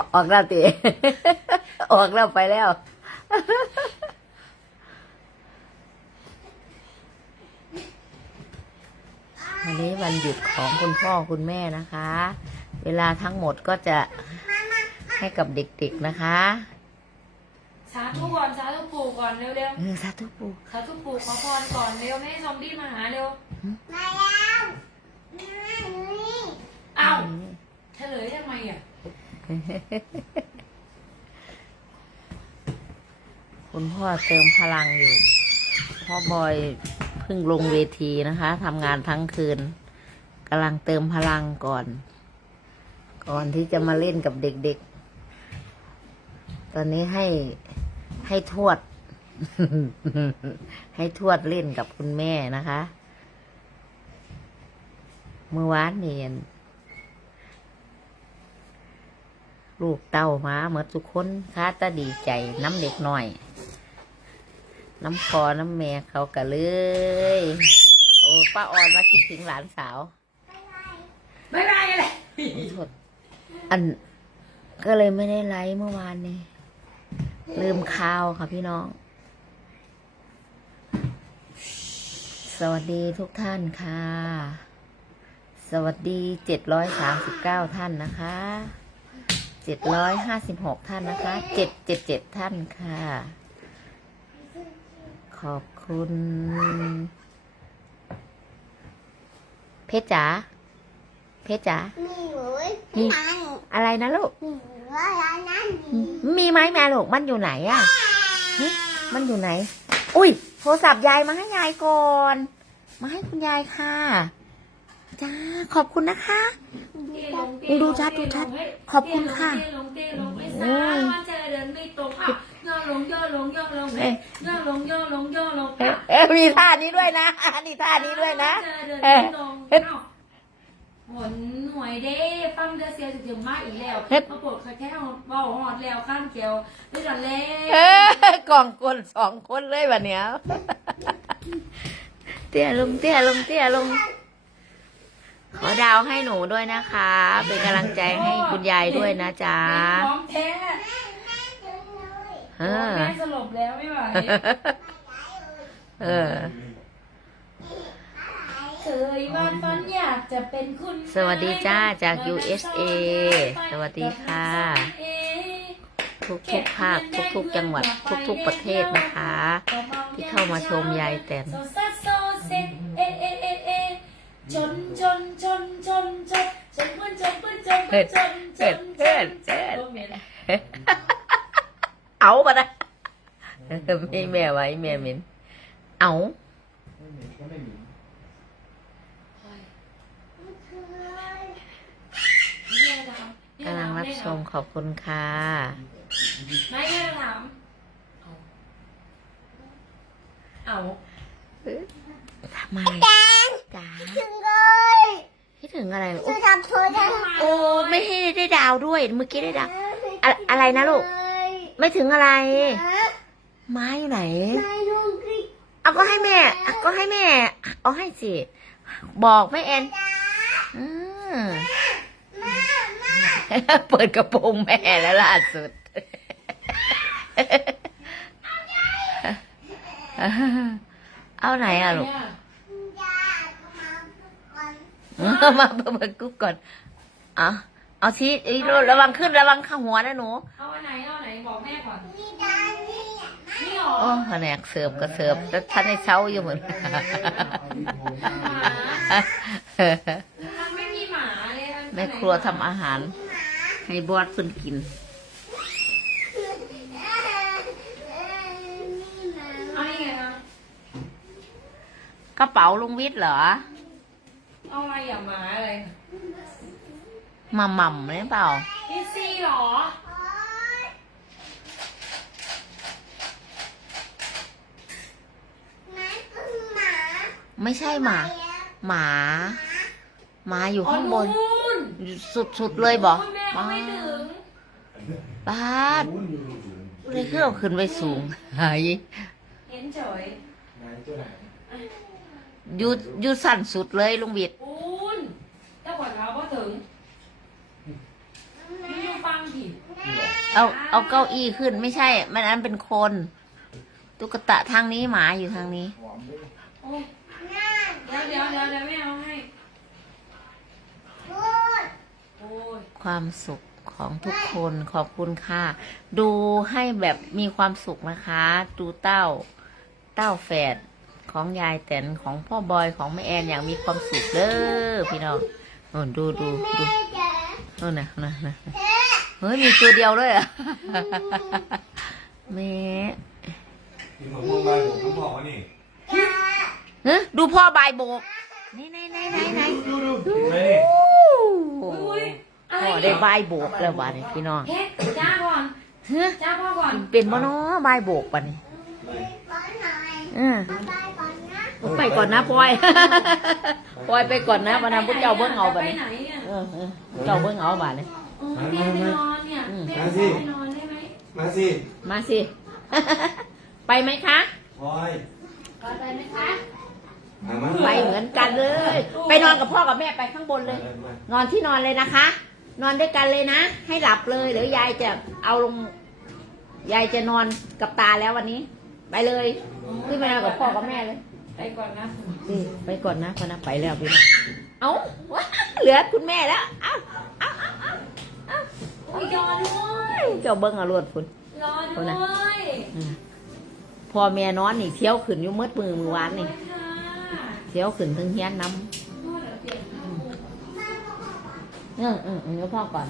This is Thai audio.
อกออกแล้วตีออกแล้วไปแล้ว วันนี้วันหยุดของคุณพ่อคุณแม่นะคะ เวลาทั้งหมดก็จะให้กับเด็กๆนะคะ สาธุก่อนสาธุปู่ก่อนเร็วเออสาธุปู่ๆสาธุปู่ขอพรก่อนเร็วไม่ให้ซอมบี้มาหาเร็วมาแล้วมานี่อ้าวเฉลยทำไมอะ คุณพ่อเติมพลังอยู่ พ่อบอยเพิ่งลงเวทีนะคะทำงานทั้งคืนกำลังเติมพลังก่อน ก่อนที่จะมาเล่นกับเด็กๆ ตอนนี้ให้ให้ทวด ให้ทวดเล่นกับคุณแม่นะคะ เมื่อวานเนียน ลูกเต้ามาเหมือนทุกคนค้าตาดีใจน้ำเด็กหน่อย น้ำพอน้ำแม่เขากะเลย โอ้ป้าออนมาคิดถึงหลานสาวไม่ไรอะไรขอโทษอัน ก็เลยไม่ได้ไลฟ์เมื่อวานนี้ลืมข่าวค่ะพี่น้อง สวัสดีทุกท่านค่ะ สวัสดีเจ็ดร้อยสามสิบเก้าท่านนะคะ เจ็ดร้อยห้าสิบหกท่านนะคะเจ็ดเจ็ดเจ็ดท่านค่ะ ขอบคุณ เพชรจ๋าเพชรจ๋ามีหนูมีมีมันอะไรนะลูกมีหนูอะไรนั่นมีมีไหมแม่ลูกมันอยู่ไหนอะฮะมันอยู่ไหน อุ้ยโทรศัพท์ยายมาให้ยายก่อน มาให้คุณยายค่ะ จ้าขอบคุณนะคะดูชัดดูชัดขอบคุณค่ะเตี้ยลงเตี้ยลงไม่โอ้สายมันจะเดินไม่ตรงอะย่อลงย่อลงย่อลงเอ๊ะย่อลงย่อลงย่อลงเอ๊ะเอ๊ะมีท่านี้ด้วยนะนี่ท่านี้ด้วยนะจะเดินเอ๊ะไม่ตรงเอ้าหนหน่วยเด้ฟังเดือเสียถึงมาอีกแล้วเฮ็ดมาปวดแค่เบาหอดแล้วข้างเขียวด้วยกันแล้เอวอกล่องกลสองคนเลยวันเนี้ยเตี้ยลงเตี้ยลงเตี้ยลง ขอดาวให้หนูด้วยนะคะ เป็นกำลังใจให้คุณยายด้วยนะจ๊ะพร้อมแท้เออแม่สลบแล้วไม่ไหวเออเคยวันฝันอยากจะเป็นคุณ สวัสดีจ้าจาก USA สวัสดีค่ะ ทุกทุกๆภาคทุกทุกๆจังหวัด ทุกทุกๆประเทศนะคะ ที่เข้ามาชมยายแตน โซซัสโซเซเอเอเอเอจนจนจนจนจนจนเพื่อนจนเพื่อนจนเพื่อนจนจนจนจนเอาปะนะไม่แม่ไว้แม่เหม็นเอากำลังรับชมขอบคุณค่ะ ไม่แค่ถาม เอาทำไม จ๋าถึงเลยคิดถึงอะไรจะโอ้ทำเธอได้โอ้ไม่ให้ได้ดาวด้วยเมื่อกี้ได้ดาวอะอะไรนะลูก ไม่ถึงอะไร ไม้อยู่ไหนนายลูกดิเอาก็ให้แม่เอาก็ให้แม่เอาให้สิบอกแม่แอนอืมเปิดกระโปรงแม่แล้วล่าสุดเอาไหนอะลูกยาก็ มาทุกคนเอามาเปิดกุ๊กก่อนเอาเอาชี้เอ้ยระวังขึ้นระวังข้างหัวนะหนูเอาอันไหนเอาอันไหนบอกแม่ก่อนนี่ดานี่นี่หรอโอ้แผนกเสิร์ฟก็เสิร์ฟแล้วท่านให้เช้าอยู่เหมือนหมามันไม่มีหมาเลยอันแม่ครัวทำอาหาร ให้บอสเพิ่นกินเอานี่ไงคะกระเป๋าลุงวิทย์เหรอ เอาอะไรอย่าหมาอะไรมาหม่ำเนี่ยเปล่านี่ซี่หรอ ไม่ใช่หมา หมาหมาอยู่ข้างบนอ๋อนู่นอยู่สุดๆเลยบอกโยแม่ก็ไม่ถึงบ้านเลยเครื่องขึ้นไปสูงหายเห็นเฉย อยู่อยู่สั่นสุดเลยลุงวิทย์ปูนเจ้าขวดเท้าก็ถึงยูยูฟังผิดอืเอาเอาเก้าอี้ขึ้นไม่ใช่ มันอันเป็นคน ตุ๊กตาทางนี้หมาอยู่ทางนี้โอ้ยเดี๋ยวเดี๋ยวเดี๋ยวเดี๋ยวแม่เอาให้พูดโอ้ยความสุขของทุกคนขอบคุณค่ะ ดูให้แบบมีความสุขนะคะ ดูเต้า เต้าแฝด ของยายแตนของพ่อบอยของแม่แอนอย่างมีความสุขเด้อพี่น้องโน่นดูดูดูแม่จ๋าโน่นนะนะนะแม่เฮ้ยมีตัวเดียวด้วยเหรอะแม่มีของพวกบ้านผมต้องบอกว่านี่จ๋าเฮ้ยดูพ่อบายโบกไหนไหนไหนไหนไหนดูดูดูเห็นไหมนี่อุ้ยอุ้ยอะไรพ่อได้บายโบกแล้ววะนี่พี่น้องเฮ็ดจ้าก่อนเฮ้ยจ้าพ่อก่อนเป็นบ่เนาะบายโบกปะนี่ก่อนหน่อยอืม ไปก่อนนะไปก่อนนะพลอยพลอยไปก่อนนะมานำพุทธเจ้าเบิ้งเอาไปบัดนี้ไหนเนี่ยเออเออเจ้าเบิ้งเอาบัดนี้โอ้ยแม่ไปนอนเนี่ยอืมแม่ไปนอนได้ไหมมาสิมาสิ ไปไหมคะ พลอยไปไหมคะมามาไปเหมือนกันเลย ไปนอนกับพ่อกับแม่ไปข้างบนเลยนอนที่นอนเลยนะคะ นอนด้วยกันเลยนะ ให้หลับเลยเดี๋ยวยายจะเอาลง ยายจะนอนกับตาแล้ววันนี้ ไปเลย ขึ้นไปนอนกับพ่อกับแม่เลย ไปก่อนนะนี่ไปก่อนนะพอนะไปแล้วพี่น้องเอ้าว้าเหลือคุณแม่แล้วเอ้าเอ้าเอ้าเอ้าโอ้ยรอด้วยเจ้าเบิ้งเอารวดคุณรอด้วยอืมพ่อแม่นอนนี่เที่ยวขึ้นอยู่มืดมือมือวานนี่ค่ะเที่ยวขึ้นถึงเฮียนน้พ่อเดี๋ยวเปลี่ยนผ้าห่มำอืมอืมอืมเดี๋ยวพ่อก่อน